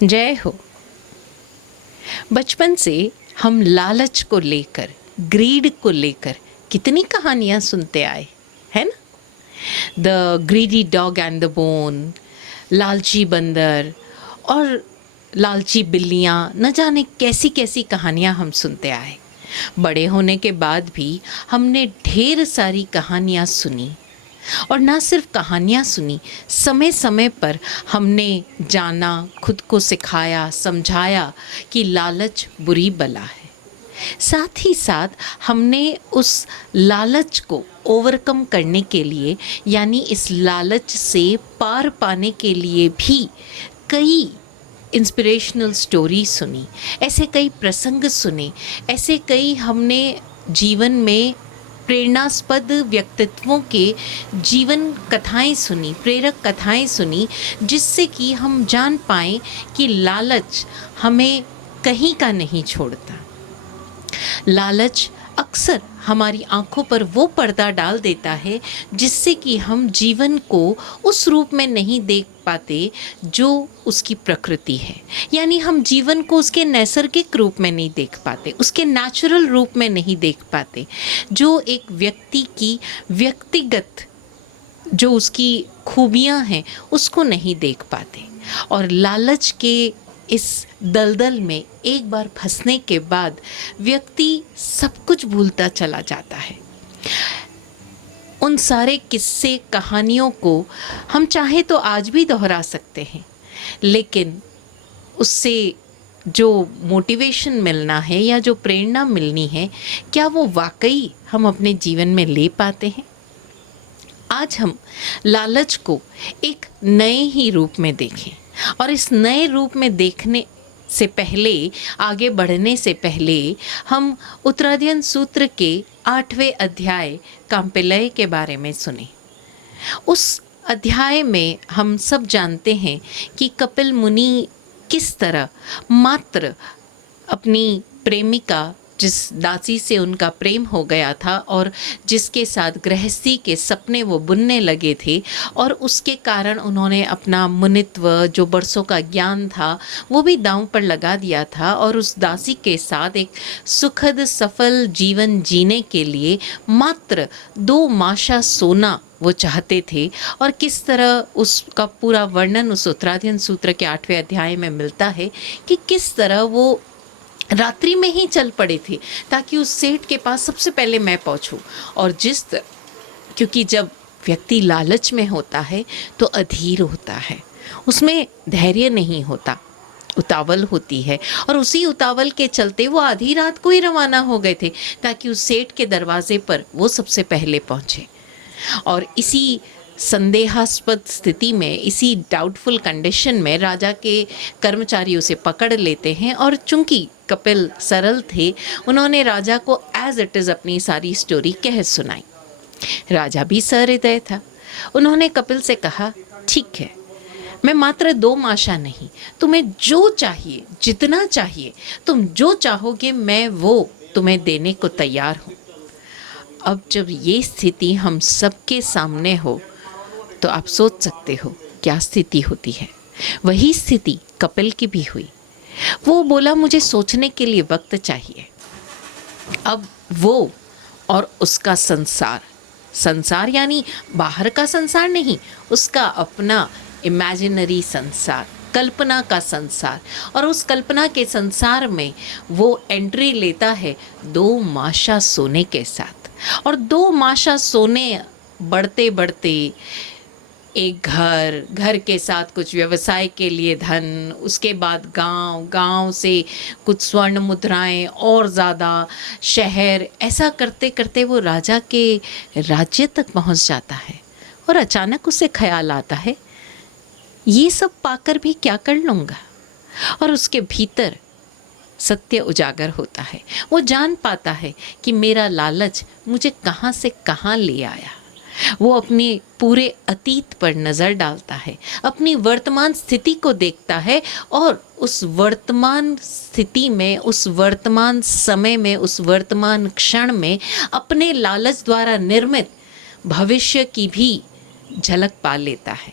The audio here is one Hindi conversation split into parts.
जय हो। बचपन से हम लालच को लेकर, ग्रीड को लेकर कितनी कहानियाँ सुनते आए, है ना? The greedy dog and the bone, लालची बंदर और लालची बिल्लियाँ, न जाने कैसी कैसी कहानियाँ हम सुनते आए। बड़े होने के बाद भी हमने ढेर सारी कहानियाँ सुनी, और ना सिर्फ कहानियाँ सुनी, समय समय पर हमने जाना, खुद को सिखाया, समझाया कि लालच बुरी बला है। साथ ही साथ हमने उस लालच को ओवरकम करने के लिए, यानी इस लालच से पार पाने के लिए भी कई इंस्पिरेशनल स्टोरी सुनी, ऐसे कई प्रसंग सुने, ऐसे कई हमने जीवन में प्रेरणास्पद व्यक्तित्वों के जीवन कथाएं सुनी, प्रेरक कथाएं सुनी, जिससे कि हम जान पाएँ कि लालच हमें कहीं का नहीं छोड़ता। लालच अक्सर हमारी आंखों पर वो पर्दा डाल देता है जिससे कि हम जीवन को उस रूप में नहीं देख पाते जो उसकी प्रकृति है। यानी हम जीवन को उसके नैसर्गिक रूप में नहीं देख पाते, उसके नेचुरल रूप में नहीं देख पाते, जो एक व्यक्ति की व्यक्तिगत जो उसकी खूबियां हैं उसको नहीं देख पाते। और लालच के इस दलदल में एक बार फंसने के बाद व्यक्ति सब कुछ भूलता चला जाता है। उन सारे किस्से, कहानियों को हम चाहे तो आज भी दोहरा सकते हैं, लेकिन उससे जो मोटिवेशन मिलना है या जो प्रेरणा मिलनी है, क्या वो वाकई हम अपने जीवन में ले पाते हैं? आज हम लालच को एक नए ही रूप में देखें, और इस नए रूप में देखने से पहले, आगे बढ़ने से पहले, हम उत्तराध्ययन सूत्र के 8वें अध्याय काम्पिलय के बारे में सुने। उस अध्याय में हम सब जानते हैं कि कपिल मुनि किस तरह मात्र अपनी प्रेमिका, जिस दासी से उनका प्रेम हो गया था और जिसके साथ गृहस्थी के सपने वो बुनने लगे थे, और उसके कारण उन्होंने अपना मुनित्व, जो बरसों का ज्ञान था, वो भी दांव पर लगा दिया था, और उस दासी के साथ एक सुखद सफल जीवन जीने के लिए मात्र 2 माशा सोना वो चाहते थे। और किस तरह उसका पूरा वर्णन उस उत्तराध्ययन सूत्र के 8वें अध्याय में मिलता है कि किस तरह वो रात्रि में ही चल पड़े थे ताकि उस सेठ के पास सबसे पहले मैं पहुंचूं। और क्योंकि जब व्यक्ति लालच में होता है तो अधीर होता है, उसमें धैर्य नहीं होता, उतावल होती है, और उसी उतावल के चलते वो आधी रात को ही रवाना हो गए थे ताकि उस सेठ के दरवाजे पर वो सबसे पहले पहुंचे। और इसी संदेहास्पद स्थिति में, इसी डाउटफुल कंडीशन में राजा के कर्मचारी उसे पकड़ लेते हैं, और चूंकि कपिल सरल थे, उन्होंने राजा को एज इट इज़ अपनी सारी स्टोरी कह सुनाई। राजा भी सहृदय था। उन्होंने कपिल से कहा, ठीक है, मैं मात्र 2 माशा नहीं, तुम्हें जो चाहिए, जितना चाहिए, तुम जो चाहोगे, मैं वो तुम्हें देने को तैयार हूँ। अब जब ये स्थिति हम सबके सामने हो तो आप सोच सकते हो क्या स्थिति होती है। वही स्थिति कपिल की भी हुई। वो बोला, मुझे सोचने के लिए वक्त चाहिए। अब वो और उसका संसार यानी बाहर का संसार नहीं, उसका अपना इमेजिनरी संसार, कल्पना का संसार, और उस कल्पना के संसार में वो एंट्री लेता है 2 माशा सोने के साथ। और 2 माशा सोने बढ़ते बढ़ते एक घर के साथ कुछ व्यवसाय के लिए धन, उसके बाद गांव से कुछ स्वर्ण मुद्राएं, और ज़्यादा शहर, ऐसा करते करते वो राजा के राज्य तक पहुंच जाता है। और अचानक उसे ख्याल आता है, ये सब पाकर भी क्या कर लूँगा। और उसके भीतर सत्य उजागर होता है। वो जान पाता है कि मेरा लालच मुझे कहाँ से कहाँ ले आया। वो अपने पूरे अतीत पर नज़र डालता है, अपनी वर्तमान स्थिति को देखता है, और उस वर्तमान स्थिति में, उस वर्तमान समय में, उस वर्तमान क्षण में अपने लालच द्वारा निर्मित भविष्य की भी झलक पा लेता है।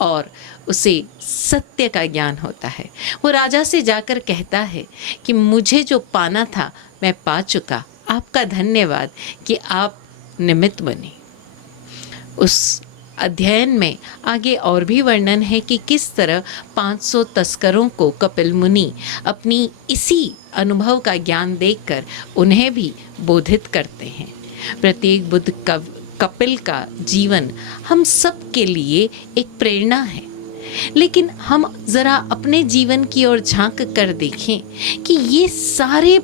और उसे सत्य का ज्ञान होता है। वो राजा से जाकर कहता है कि मुझे जो पाना था मैं पा चुका, आपका धन्यवाद कि आप निमित्त बने। उस अध्ययन में आगे और भी वर्णन है कि किस तरह 500 तस्करों को कपिल मुनि अपनी इसी अनुभव का ज्ञान देकर उन्हें भी बोधित करते हैं। प्रत्येक बुद्ध कपिल का जीवन हम सब के लिए एक प्रेरणा है। लेकिन हम ज़रा अपने जीवन की ओर झांक कर देखें कि ये सारे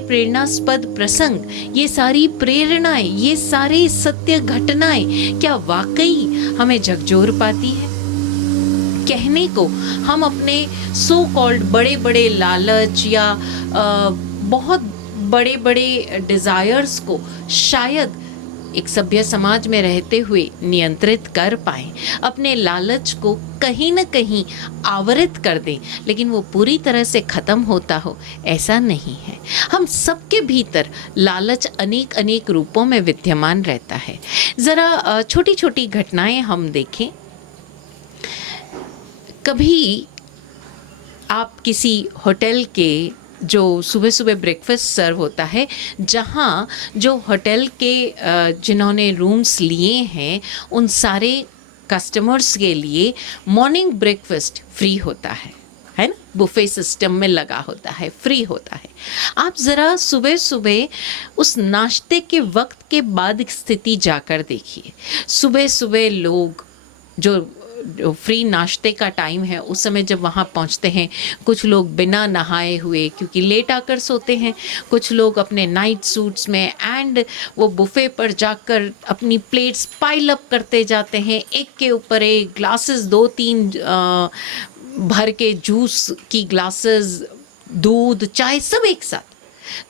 प्रेरणास्पद प्रसंग, ये सारी प्रेरणाएं, ये सारे सत्य घटनाएं क्या वाकई हमें झकझोर पाती है? कहने को हम अपने सो कॉल्ड बड़े बड़े लालच या बहुत बड़े बड़े डिज़ायर्स को शायद एक सभ्य समाज में रहते हुए नियंत्रित कर पाएं, अपने लालच को कहीं न कहीं आवरित कर दें, लेकिन वो पूरी तरह से ख़त्म होता हो, ऐसा नहीं है। हम सबके भीतर लालच अनेक अनेक रूपों में विद्यमान रहता है। ज़रा छोटी छोटी घटनाएं हम देखें। कभी आप किसी होटल के जो सुबह सुबह ब्रेकफास्ट सर्व होता है, जहाँ जो होटल के जिन्होंने रूम्स लिए हैं उन सारे कस्टमर्स के लिए मॉर्निंग ब्रेकफास्ट फ्री होता है ना, बुफे सिस्टम में लगा होता है, फ्री होता है। आप ज़रा सुबह सुबह उस नाश्ते के वक्त के बाद स्थिति जाकर देखिए। सुबह सुबह लोग जो फ्री नाश्ते का टाइम है उस समय जब वहाँ पहुँचते हैं, कुछ लोग बिना नहाए हुए क्योंकि लेट आकर सोते हैं, कुछ लोग अपने नाइट सूट्स में एंड वो बुफे पर जाकर अपनी प्लेट्स पाइल अप करते जाते हैं, एक के ऊपर एक ग्लासेस, 2-3 भर के जूस की ग्लासेस, दूध चाय सब एक साथ,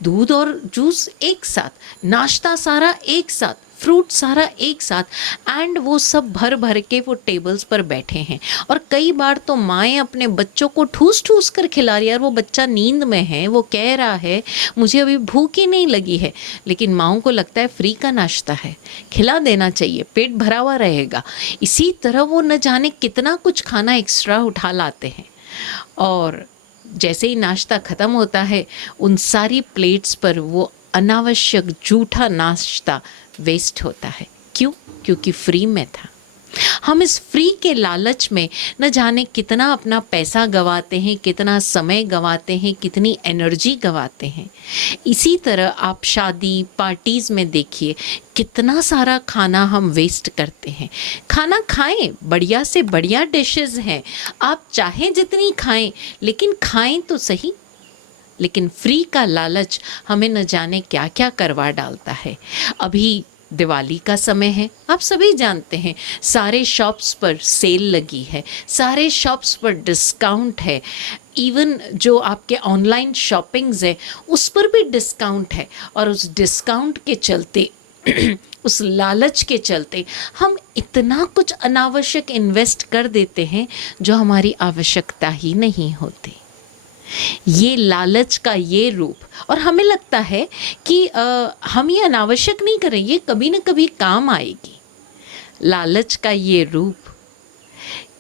दूध और जूस एक साथ, नाश्ता सारा एक साथ, फ्रूट सारा एक साथ, एंड वो सब भर भर के वो टेबल्स पर बैठे हैं। और कई बार तो माएँ अपने बच्चों को ठूस ठूस कर खिला रही है, और वो बच्चा नींद में है, वो कह रहा है मुझे अभी भूख ही नहीं लगी है, लेकिन माँओं को लगता है फ्री का नाश्ता है, खिला देना चाहिए, पेट भरा हुआ रहेगा। इसी तरह वो न जाने कितना कुछ खाना एक्स्ट्रा उठा लाते हैं, और जैसे ही नाश्ता ख़त्म होता है उन सारी प्लेट्स पर वो अनावश्यक झूठा नाश्ता वेस्ट होता है। क्यों? क्योंकि फ्री में था। हम इस फ्री के लालच में न जाने कितना अपना पैसा गंवाते हैं, कितना समय गंवाते हैं, कितनी एनर्जी गंवाते हैं। इसी तरह आप शादी पार्टीज़ में देखिए कितना सारा खाना हम वेस्ट करते हैं। खाना खाएं, बढ़िया से बढ़िया डिशेस हैं, आप चाहें जितनी खाएं, लेकिन खाएं तो सही। लेकिन फ्री का लालच हमें न जाने क्या क्या करवा डालता है। अभी दिवाली का समय है, आप सभी जानते हैं, सारे शॉप्स पर सेल लगी है, सारे शॉप्स पर डिस्काउंट है, इवन जो आपके ऑनलाइन शॉपिंग्स है उस पर भी डिस्काउंट है। और उस डिस्काउंट के चलते उस लालच के चलते हम इतना कुछ अनावश्यक इन्वेस्ट कर देते हैं जो हमारी आवश्यकता ही नहीं होती। ये लालच का ये रूप, और हमें लगता है कि हम ये अनावश्यक नहीं करें, ये कभी न कभी काम आएगी। लालच का ये रूप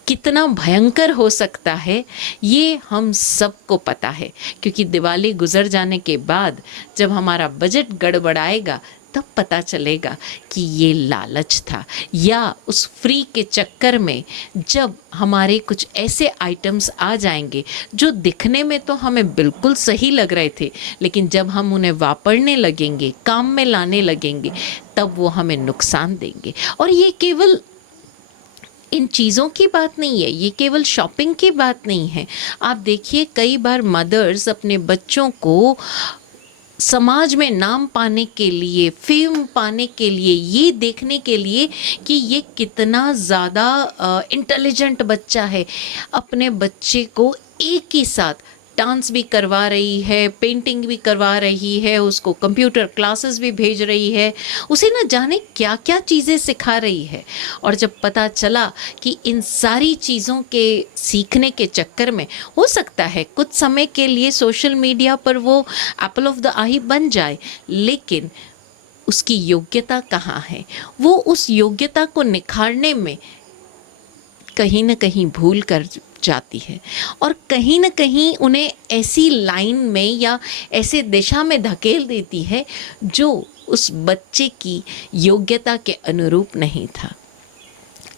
कितना भयंकर हो सकता है ये हम सबको पता है, क्योंकि दिवाली गुजर जाने के बाद जब हमारा बजट गड़बड़ाएगा तब पता चलेगा कि ये लालच था, या उस फ्री के चक्कर में जब हमारे कुछ ऐसे आइटम्स आ जाएंगे जो दिखने में तो हमें बिल्कुल सही लग रहे थे, लेकिन जब हम उन्हें वापरने लगेंगे, काम में लाने लगेंगे, तब वो हमें नुकसान देंगे। और ये केवल इन चीज़ों की बात नहीं है, ये केवल शॉपिंग की बात नहीं है। आप देखिए कई बार मदर्स अपने बच्चों को समाज में नाम पाने के लिए, फेम पाने के लिए, ये देखने के लिए कि ये कितना ज़्यादा इंटेलिजेंट बच्चा है, अपने बच्चे को एक ही साथ डांस भी करवा रही है, पेंटिंग भी करवा रही है, उसको कंप्यूटर क्लासेस भी भेज रही है, उसे न जाने क्या क्या चीज़ें सिखा रही है। और जब पता चला कि इन सारी चीज़ों के सीखने के चक्कर में हो सकता है कुछ समय के लिए सोशल मीडिया पर वो एप्पल ऑफ द आई बन जाए, लेकिन उसकी योग्यता कहाँ है? वो उस योग्यता को निखारने में कहीं न कहीं भूल कर जाती है और कहीं न कहीं उन्हें ऐसी लाइन में या ऐसे दिशा में धकेल देती है जो उस बच्चे की योग्यता के अनुरूप नहीं था।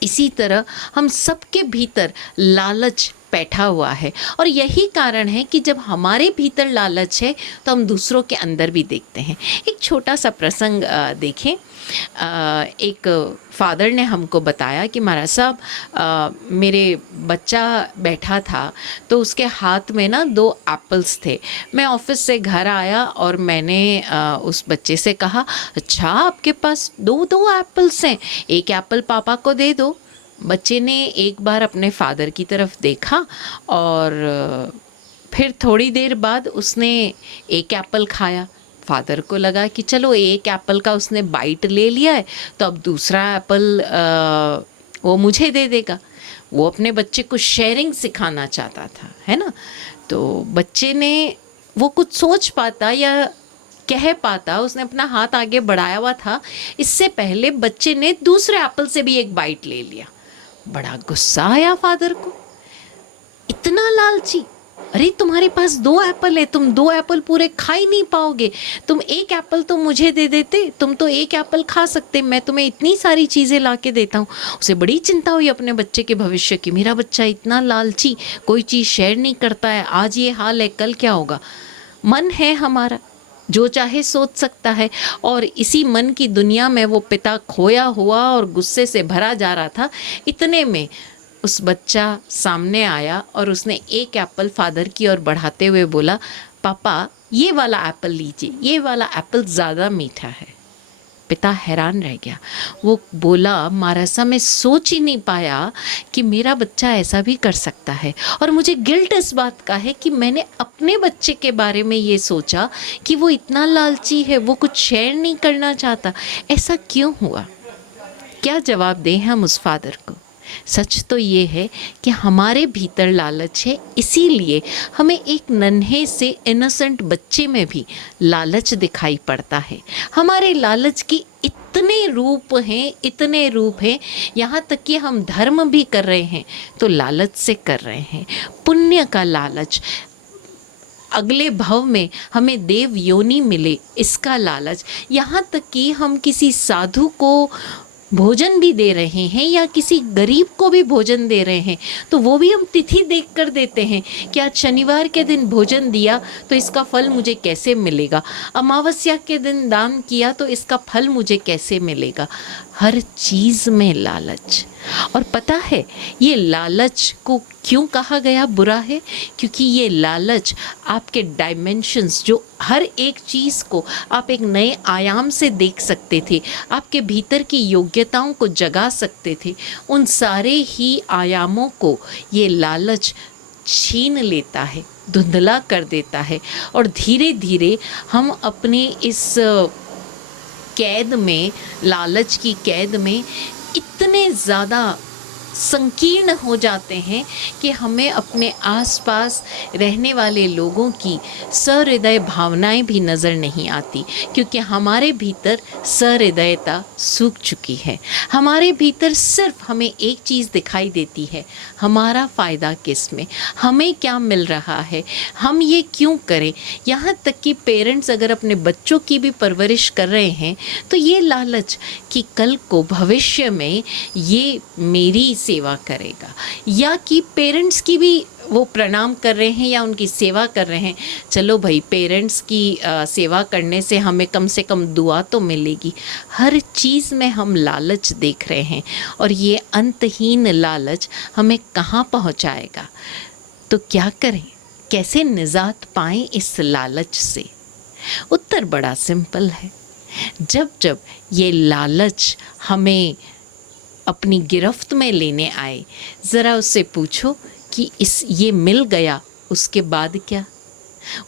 इसी तरह हम सबके भीतर लालच बैठा हुआ है और यही कारण है कि जब हमारे भीतर लालच है तो हम दूसरों के अंदर भी देखते हैं। एक छोटा सा प्रसंग देखें। एक फादर ने हमको बताया कि महाराज साहब, मेरे बच्चा बैठा था तो उसके हाथ में ना 2 एप्पल्स थे। मैं ऑफिस से घर आया और मैंने उस बच्चे से कहा, अच्छा आपके पास 2 एप्पल्स हैं, एक एप्पल पापा को दे दो। बच्चे ने एक बार अपने फादर की तरफ देखा और फिर थोड़ी देर बाद उसने एक एप्पल खाया। फादर को लगा कि चलो एक एप्पल का उसने बाइट ले लिया है तो अब दूसरा एप्पल वो मुझे दे देगा। वो अपने बच्चे को शेयरिंग सिखाना चाहता था, है ना। तो बच्चे ने वो कुछ सोच पाता या कह पाता, उसने अपना हाथ आगे बढ़ाया हुआ था, इससे पहले बच्चे ने दूसरे एप्पल से भी एक बाइट ले लिया। बड़ा गुस्सा आया फादर को, इतना लालची, अरे तुम्हारे पास 2 एप्पल है, तुम 2 एप्पल पूरे खा ही नहीं पाओगे, तुम एक एप्पल तो मुझे दे देते, तुम तो एक एप्पल खा सकते, मैं तुम्हें इतनी सारी चीज़ें ला के देता हूँ। उसे बड़ी चिंता हुई अपने बच्चे के भविष्य की, मेरा बच्चा इतना लालची, कोई चीज़ शेयर नहीं करता है, आज ये हाल है कल क्या होगा। मन है हमारा, जो चाहे सोच सकता है, और इसी मन की दुनिया में वो पिता खोया हुआ और गुस्से से भरा जा रहा था। इतने में उस बच्चा सामने आया और उसने एक एप्पल फादर की ओर बढ़ाते हुए बोला, पापा ये वाला एप्पल लीजिए, ये वाला एप्पल ज़्यादा मीठा है। पिता हैरान रह गया। वो बोला, महाराज साहब मैं सोच ही नहीं पाया कि मेरा बच्चा ऐसा भी कर सकता है, और मुझे गिल्ट इस बात का है कि मैंने अपने बच्चे के बारे में ये सोचा कि वो इतना लालची है, वो कुछ शेयर नहीं करना चाहता। ऐसा क्यों हुआ? क्या जवाब दें हम उस फादर को? सच तो ये है कि हमारे भीतर लालच है, इसीलिए हमें एक नन्हे से इनोसेंट बच्चे में भी लालच दिखाई पड़ता है। हमारे लालच की इतने रूप हैं, यहाँ तक कि हम धर्म भी कर रहे हैं तो लालच से कर रहे हैं। पुण्य का लालच, अगले भव में हमें देव योनि मिले इसका लालच, यहाँ तक कि हम किसी साधु को भोजन भी दे रहे हैं या किसी गरीब को भी भोजन दे रहे हैं तो वो भी हम तिथि देखकर देते हैं कि आज शनिवार के दिन भोजन दिया तो इसका फल मुझे कैसे मिलेगा, अमावस्या के दिन दान किया तो इसका फल मुझे कैसे मिलेगा। हर चीज़ में लालच। और पता है ये लालच को क्यों कहा गया बुरा है? क्योंकि ये लालच आपके डायमेंशंस, जो हर एक चीज़ को आप एक नए आयाम से देख सकते थे, आपके भीतर की योग्यताओं को जगा सकते थे, उन सारे ही आयामों को ये लालच छीन लेता है, धुंधला कर देता है। और धीरे धीरे हम अपने इस कैद में, लालच की कैद में इतने ज़्यादा संकीर्ण हो जाते हैं कि हमें अपने आसपास रहने वाले लोगों की सहृदय भावनाएं भी नज़र नहीं आती, क्योंकि हमारे भीतर सहृदयता सूख चुकी है। हमारे भीतर सिर्फ हमें एक चीज़ दिखाई देती है, हमारा फ़ायदा किस में, हमें क्या मिल रहा है, हम ये क्यों करें। यहाँ तक कि पेरेंट्स अगर अपने बच्चों की भी परवरिश कर रहे हैं तो ये लालच कि कल को भविष्य में ये मेरी सेवा करेगा, या कि पेरेंट्स की भी वो प्रणाम कर रहे हैं या उनकी सेवा कर रहे हैं, चलो भाई पेरेंट्स की सेवा करने से हमें कम से कम दुआ तो मिलेगी। हर चीज़ में हम लालच देख रहे हैं और ये अंतहीन लालच हमें कहाँ पहुँचाएगा। तो क्या करें, कैसे निजात पाएं इस लालच से? उत्तर बड़ा सिंपल है। जब जब ये लालच हमें अपनी गिरफ्त में लेने आए, ज़रा उससे पूछो कि ये मिल गया उसके बाद क्या,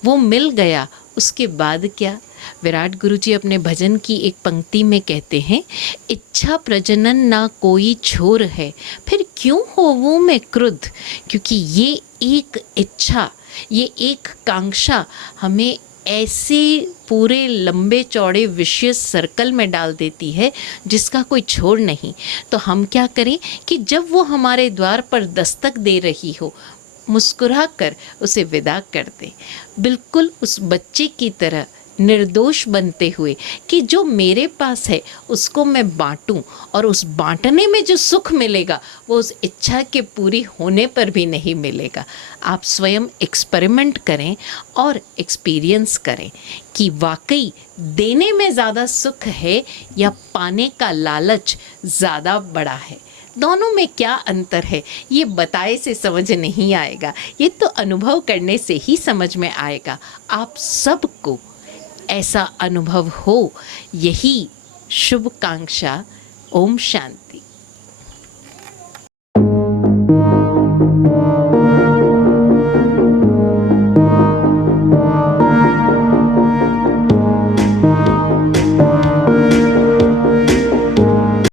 वो मिल गया उसके बाद क्या। विराट गुरुजी अपने भजन की एक पंक्ति में कहते हैं, इच्छा प्रजनन ना कोई छोर है, फिर क्यों होवूं मैं क्रुद्ध। क्योंकि ये एक इच्छा, ये एक कांक्षा हमें ऐसे पूरे लंबे चौड़े विशियस सर्कल में डाल देती है जिसका कोई छोर नहीं। तो हम क्या करें कि जब वो हमारे द्वार पर दस्तक दे रही हो, मुस्कुरा कर उसे विदा कर दें, बिल्कुल उस बच्चे की तरह निर्दोष बनते हुए कि जो मेरे पास है उसको मैं बांटूं, और उस बांटने में जो सुख मिलेगा वो उस इच्छा के पूरी होने पर भी नहीं मिलेगा। आप स्वयं एक्सपेरिमेंट करें और एक्सपीरियंस करें कि वाकई देने में ज़्यादा सुख है या पाने का लालच ज़्यादा बड़ा है। दोनों में क्या अंतर है ये बताए से समझ नहीं आएगा, ये तो अनुभव करने से ही समझ में आएगा। आप सबको ऐसा अनुभव हो, यही शुभकांक्षा। ओम शांति।